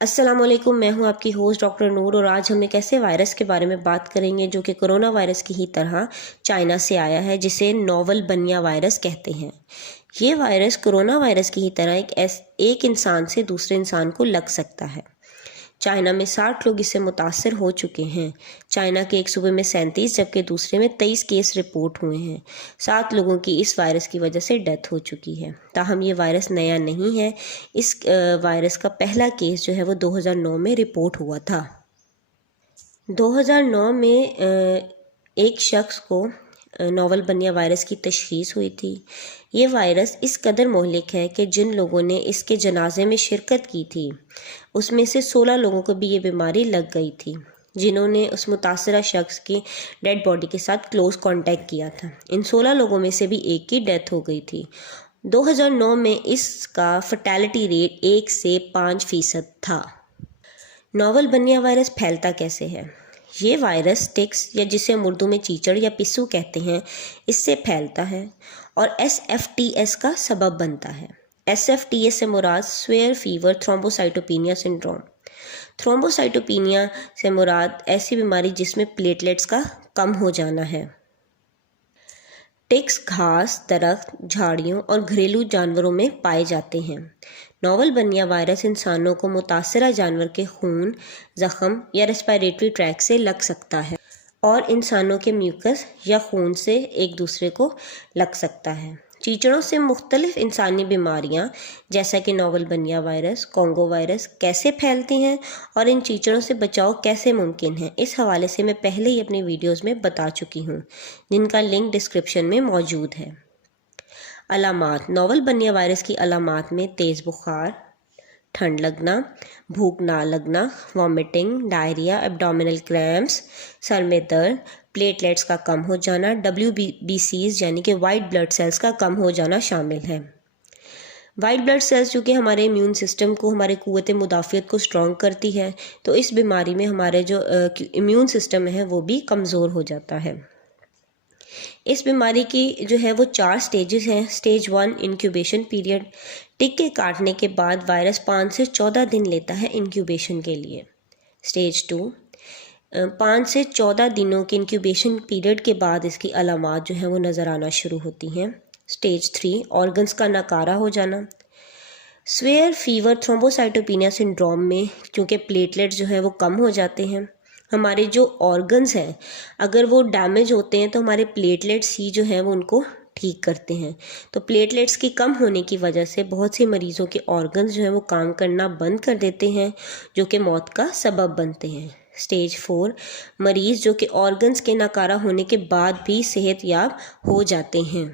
अस्सलाम वालेकुम, मैं हूं आपकी होस्ट डॉक्टर नूर और आज हम एक ऐसे वायरस के बारे में बात करेंगे जो कि कोरोना वायरस की ही तरह चाइना से आया है, जिसे नोवल बनिया वायरस कहते हैं। ये वायरस कोरोना वायरस की ही तरह एक इंसान से दूसरे इंसान को लग सकता है। चाइना में 60 लोग इससे मुतासर हो चुके हैं। चाइना के एक सूबे में 37 जबकि दूसरे में 23 केस रिपोर्ट हुए हैं। 7 लोगों की इस वायरस की वजह से डेथ हो चुकी है। ताहम ये वायरस नया नहीं है। इस वायरस का पहला केस जो है वो 2009 में रिपोर्ट हुआ था। 2009 में एक शख्स को नोवल बनिया वायरस की तशख़ीस हुई थी। ये वायरस इस कदर मोहलिक है कि जिन लोगों ने इसके जनाजे में शिरकत की थी उसमें से 16 लोगों को भी ये बीमारी लग गई थी, जिन्होंने उस मुतासरा शख्स की डेड बॉडी के साथ क्लोज कांटेक्ट किया था। इन 16 लोगों में से भी एक की डेथ हो गई थी। 2009 में इसका फर्टेलिटी रेट 1 से 5% था। नोवल बनिया वायरस फैलता कैसे है? ये वायरस टिक्स या जिसे हम उर्दू में चीचड़ या पिस्सू कहते हैं, इससे फैलता है और SFTS का सबब बनता है। SFTS से मुराद severe fever thrombocytopenia syndrome. Thrombocytopenia से मुराद ऐसी बीमारी जिसमें प्लेटलेट्स का कम हो जाना है। टिक्स घास, दरख्त, झाड़ियों और घरेलू जानवरों में पाए जाते हैं। नोवल बनिया वायरस इंसानों को मुतासरा जानवर के खून, जख्म या रेस्पिरेटरी ट्रैक से लग सकता है और इंसानों के म्यूकस या खून से एक दूसरे को लग सकता है। चीचड़ों से मुख्तलिफ इंसानी बीमारियां जैसा कि नोवल बनिया वायरस, कोंगो वायरस कैसे फैलती हैं और इन चीचड़ों से बचाव कैसे मुमकिन है, इस हवाले से मैं पहले ही अपनी वीडियोस में बता चुकी हूँ, जिनका लिंक डिस्क्रिप्शन में मौजूद है। अलामात। नोवल बनिया वायरस की अलामात में तेज़ बुखार, ठंड लगना, भूख ना लगना, vomiting, diarrhoea, abdominal cramps, sir में दर्द, प्लेटलेट्स का कम हो जाना, WBCs यानी कि वाइट ब्लड सेल्स का कम हो जाना शामिल है। वाइट ब्लड सेल्स जो कि हमारे इम्यून सिस्टम को, हमारे क़ुव्वत मुदाफ़ियत को स्ट्रॉन्ग करती है, तो इस बीमारी में हमारे जो इम्यून सिस्टम है वो भी कमज़ोर हो जाता है। इस बीमारी की जो है वो 4 स्टेजेस हैं। Stage 1 incubation period. टिक के काटने के बाद वायरस 5 से 14 दिन लेता है इंक्यूबेशन के लिए। स्टेज 2 5 से 14 दिनों के इंक्यूबेशन पीरियड के बाद इसकी अलामात जो हैं वो नज़र आना शुरू होती हैं। स्टेज 3 ऑर्गन्स का नकारा हो जाना। स्वेयर फीवर थ्रोम्बोसाइटोपेनिया सिंड्रोम में क्योंकि प्लेटलेट्स जो है वो कम हो जाते हैं, हमारे जो ऑर्गन्स हैं अगर वो डैमेज होते हैं तो हमारे प्लेटलेट्स ही जो हैं वो उनको ठीक करते हैं। तो प्लेटलेट्स की कम होने की वजह से बहुत से मरीज़ों के ऑर्गन्स जो हैं वो काम करना बंद कर देते हैं, जो कि मौत का सबब बनते हैं। स्टेज 4 मरीज़ जो कि ऑर्गन्स के नाकारा होने के बाद भी सेहतयाब हो जाते हैं।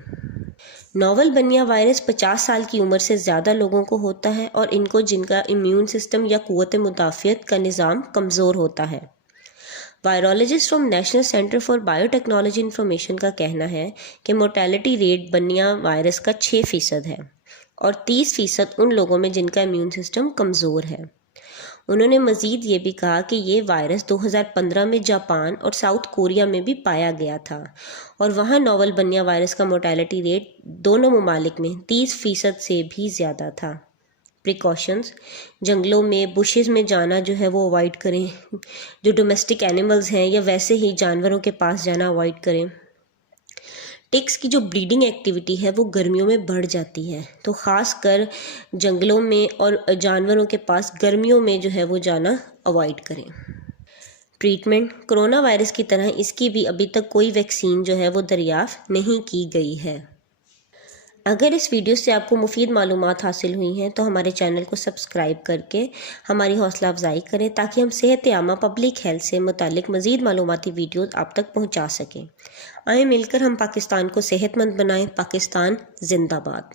नोवल बनिया वायरस 50 साल की उम्र से ज़्यादा लोगों को होता है और इनको जिनका इम्यून सिस्टम या क़ुव्वत मुदाफ़ियत का निज़ाम कमज़ोर होता है। Virologist from national centre for biotechnology information का कहना है कि मोर्टेलिटी रेट बनिया वायरस का 6% है और 30% उन लोगों में जिनका इम्यून सिस्टम कमज़ोर है। उन्होंने मज़ीद ये भी कहा कि ये वायरस 2015 में जापान और साउथ कोरिया में भी पाया गया था और वहाँ नोवल बनिया वायरस का मोर्टेलिटी रेट दोनों ममालिक में 30% से भी ज़्यादा था। प्रिकॉशंस। जंगलों में, बुशेस में जाना जो है वो अवॉइड करें। जो डोमेस्टिक एनिमल्स हैं या वैसे ही जानवरों के पास जाना अवॉइड करें। टिक्स की जो ब्रीडिंग एक्टिविटी है वो गर्मियों में बढ़ जाती है, तो ख़ास कर जंगलों में और जानवरों के पास गर्मियों में जो है वो जाना अवॉइड करें। ट्रीटमेंट। कोरोना वायरस की तरह इसकी भी अभी तक कोई वैक्सीन जो है वो दरियाफ़्त नहीं की गई है। अगर इस वीडियो से आपको मुफीद मालूमात हासिल हुई हैं तो हमारे चैनल को सब्सक्राइब करके हमारी हौसला अफजाई करें ताकि हम सेहत आमा पब्लिक हेल्थ से मुतालिक मज़ीद मालूमाती वीडियोज़ आप तक पहुंचा सकें। आए मिलकर हम पाकिस्तान को सेहतमंद बनाएं। पाकिस्तान जिंदाबाद।